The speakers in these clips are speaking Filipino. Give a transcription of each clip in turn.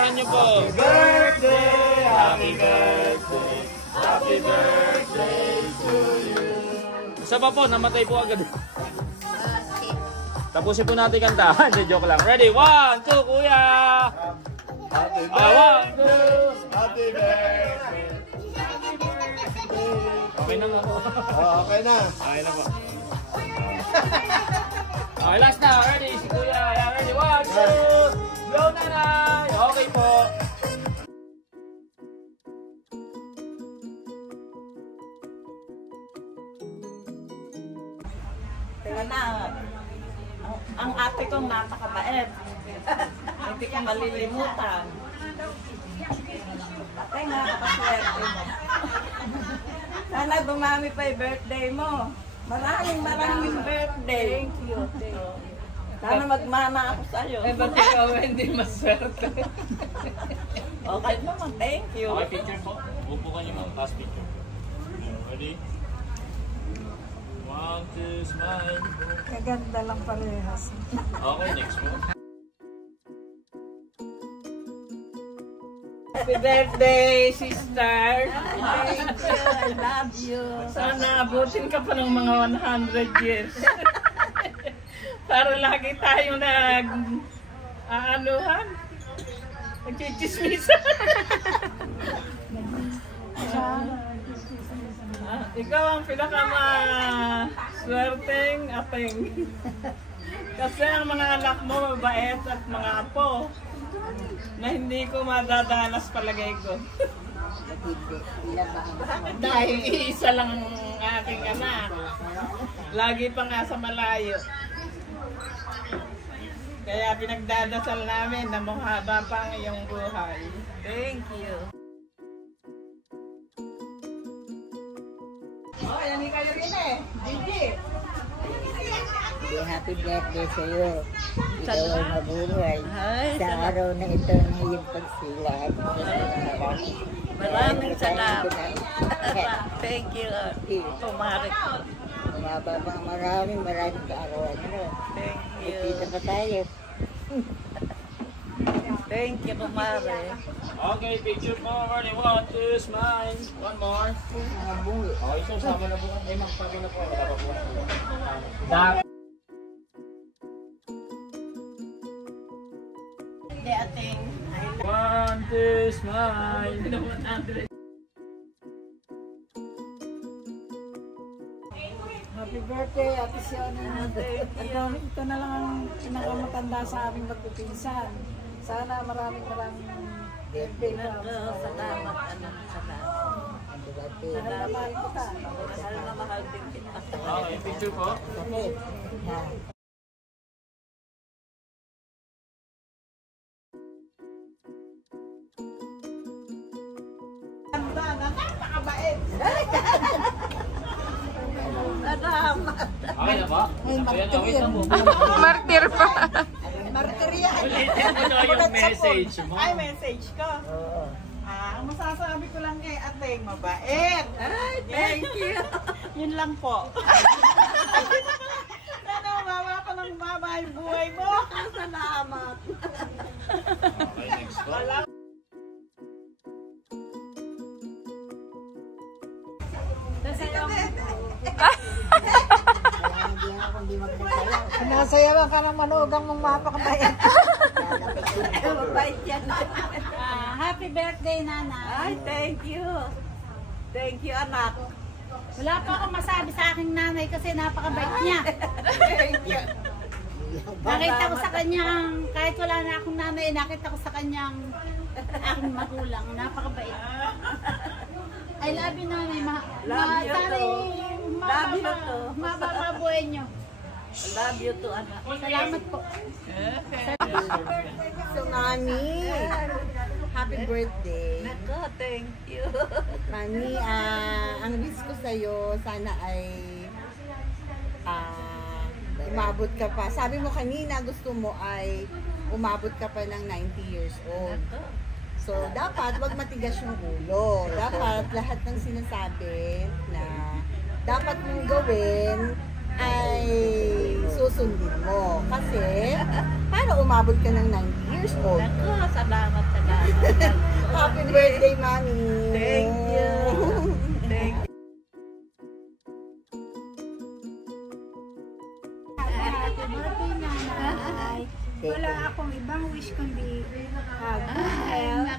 Niyo po. Happy birthday, happy birthday, happy birthday to you. Isa pa po, namatay po agad. Tapusin po natin kanta. Hindi, joke lang. Ready? 1, 2, kuya! Happy birthday! 1, 2. Happy birthday! Okay na nga po. Okay na. Okay na po. Okay, last na. Ready? Si kuya. Yeah, ready? 1, 2. Go na na! Okay po. Teka na, ang ate kong napakabait. Hindi ko malilimutan. Ate nga, nakaswerte mo. Sana dumami pa yung birthday mo. Maraming birthday. Thank you. Sana magmana ako sa'yo. Eh, ba't ikaw hindi maswerte? Okay naman, thank you. Okay, picture po. Upukan niyo mga last picture. Ready? 1, 2, smile. Kaganda lang parehas. Okay, next po. Happy birthday, sister! Thank you, I love you. Sana abutin ka pa ng mga 100 years. Para lagi tayo nag-aanuhan. Nagchichismisan. Ikaw ang pinaka-swerteng apeng. Kasi ang mga anak mo mabait at mga apo na hindi ko madadalas palagay ko. Dahil iisa lang ang aking anak. Lagi pa nga sa malayo. Kaya pinagdadasal namin na mahaba pa ang iyong buhay. Thank you. Oh, yan kayo rin eh. Gigi. Happy birthday sa iyo. Ikaw ay mabuhay. Ay, Sa araw na ito ng iyong pagsilat. Maraming salamat. Thank you. Pumarik ko. Umaba pa maraming kaarawan. Thank you. Kita pa tayo. Thank you, kumare. Okay, picture po. Ready? 1, 2, smile. One more. Okay, so sama na po. Eh, magpago na po. Hindi ating. 1, 2, smile. Happy birthday, Ate Siona. Ito na lang ang pinakamatanda sa aming magpipinsan. Sana maraming birthday pa. Salamat, anak. Salamat. Mahal na mahal kita. Mahal na mahal din kita. Okay, picture po. Napakabait. Salamat. Okay na ba? Okay na po. Martir pa. Martirya. Ulitin mo na yung message mo. Ay, message ko. Ang masasabi ko lang kay Ateng, mabait. Ay, thank you. Yun lang po. Sana mama ka ng mama yung buhay mo. Salamat. Okay, next po. Nasayawan ka ng manugang mong mapakabait. Mabait yan. Happy birthday, Nana. Ay, thank you. Thank you, anak. Wala pa akong masabi sa aking nanay kasi napakabait niya. Thank you. Nakita ko sa kanyang, kahit wala na akong nanay, nakita ko sa kanyang aking magulang. Napakabait. I love you, Nanay. Love you too. Love you too. Mabababuhay niyo. Love you too, anak. Salamat po. So, Mami, happy birthday. Nako, thank you. Mami, ang wish ko sa'yo, sana ay umabot ka pa. Sabi mo kanina, gusto mo ay umabot ka pa ng 90 years old. So, dapat wag matigas yung ulo. Dapat lahat ng sinasabi na dapat mong gawin ay susundin mo. Kasi, para umabot ka ng 90 years, years old. Ako, salamat. Happy birthday, Mami. Thank you. Thank you. Happy birthday, nanay. Wala akong ibang wish kundi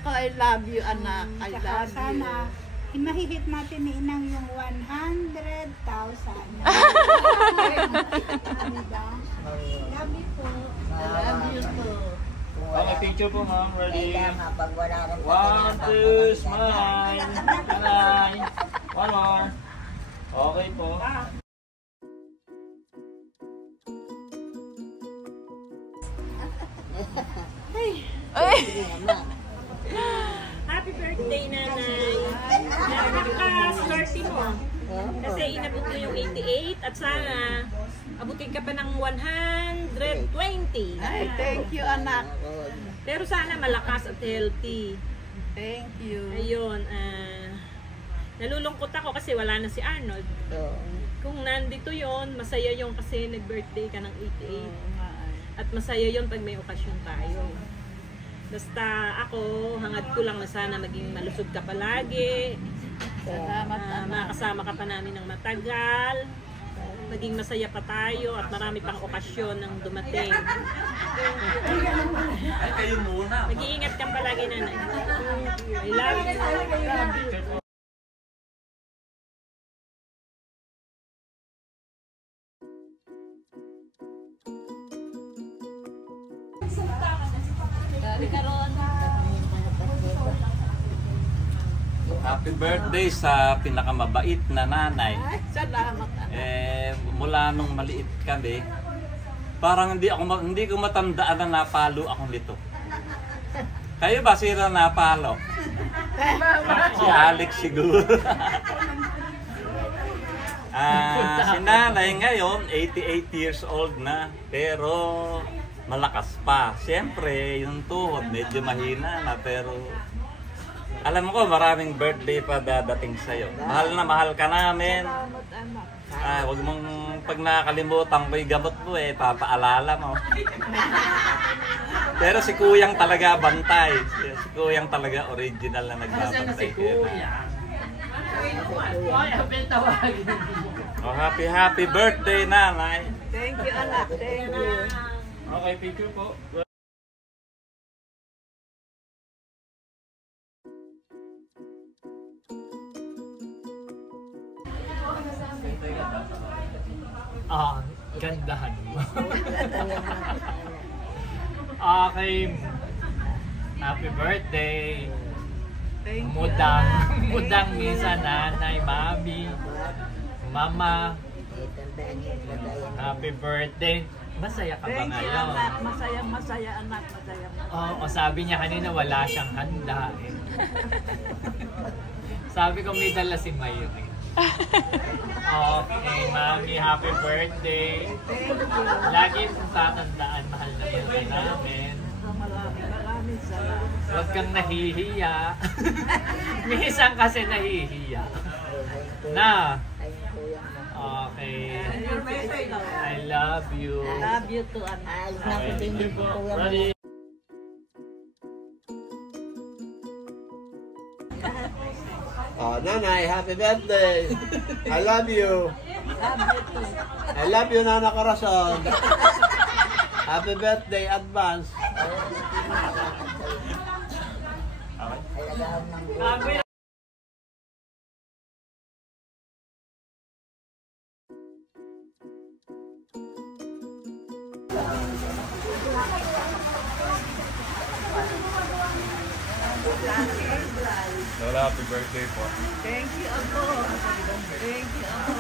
Ako, I love you, anak. I Tsaka love you. sana mahihit natin ni Inang yung 100,000. Love you po. I love you too. Okay, picture po ma'am. Ready? Pag wala kang 1, 2, smile. Smile. One more. Okay po. Happy birthday, nanay. Napaka-swerte mo. Kasi inabot mo yung 88 at sana abutin ka pa ng 120. Ay, thank you, anak. Pero sana malakas at healthy. Thank you. Ayun, nalulungkot ako kasi wala na si Arnold. Kung nandito yon, masaya yon kasi nag-birthday ka ng 88. At masaya yon pag may okasyon tayo. Basta ako, hangad ko lang na sana maging malusog ka palagi. Salamat, Makasama ka pa namin ng matagal. Maging masaya pa tayo at marami pang okasyon ng dumating. Ay, kayo muna. Mag-iingat kang palagi, nanay. I love you. Happy birthday sa pinakamabait na nanay. Salamat, anak. Mula nung maliit kami, parang hindi ko matandaan na napalo ako nito. Kayo ba sila napalo? Si Alex siguro. Si nanay ngayon, 88 years old na, pero malakas pa. Siyempre, yung tuhod medyo mahina na, pero alam ko maraming birthday pa dadating sa'yo. Mahal na mahal ka namin. Huwag mong pag nakakalimutan ko yung gamot mo papaalala mo. Pero si Kuyang talaga bantay. Si Kuyang talaga original na nagbabantay. Happy birthday, nanay. Thank you, anak. Thank you. Okay, picture po. Gandahan mo. Okay. Happy birthday. Thank you. Mudang misa, nanay, mami, mama. Happy birthday. Masaya ka ba Thank you, ngayon? anak. Masaya, anak. Masaya. Oo, sabi niya kanina wala siyang handa Sabi ko may dala si Mayuri. Okay, mami, happy birthday. Lagi mong tatandaan, mahal na yan namin. Maraming salamat. Huwag kang nahihiya. Minsan kasi nahihiya. Na. Okay. I love you. Love you too, anak. Okay, thank you po. Ready? Nanay, happy birthday. I love you. I love you, Nana Corazon. Happy birthday, advance. Lola, happy birthday po. Thank you, Apo. Thank you, Apo.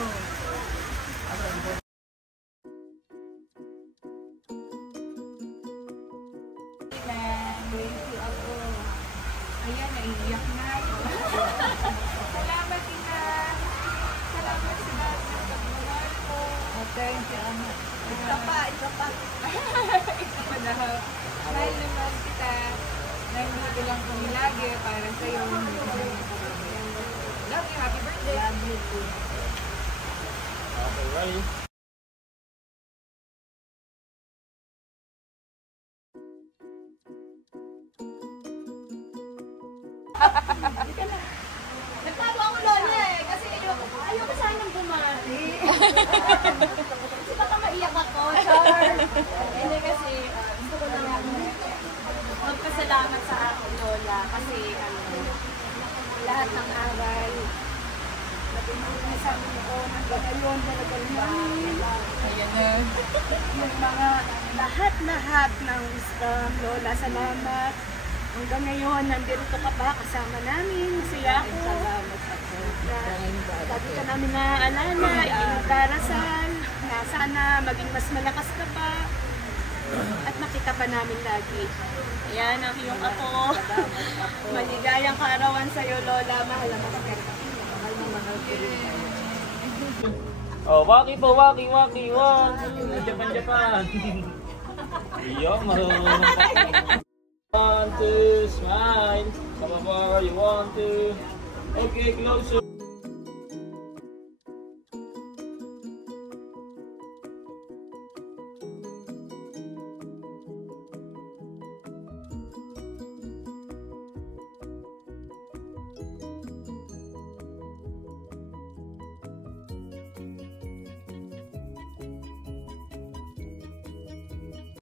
Thank you, Apo. Ayan, naiiyak na. Salamat, Ina. Salamat sa lahat ng pagmamahal ko. Thank you, anak. Isa pa. Isa pa na. Mahal na mahal kita. Nandito lang kami lagi para sa'yo. Love you. Happy birthday. Love you too. Okay, ready? Nagtawa ko Lola eh, kasi ayoko sanang bumati. Kasi baka maiyak ako, Char. Hindi kasi gusto ko lang magpasalamat sa akin, Lola, kasi lahat ng aral na binigay sa amin noon hanggang ngayon talagang namin. Yung mga lahat ng wisdom, Lola, salamat. Hanggang ngayon, nandito ka pa kasama namin. Masaya ako. Salamat ako. Lagi ka namin naaalala, ikinagdarasal, na sana maging mas malakas ka pa. At makita pa namin lagi. Ayan ang iyong ako. Maligayang kaarawan sa'yo, Lola. Mahal na mahal ka. Mahal na mahal ko rin. Oh, waki po, waki. Japan. Iyo, marunong pa. 1, 2, smile. Come on, you want to. Okay, closer.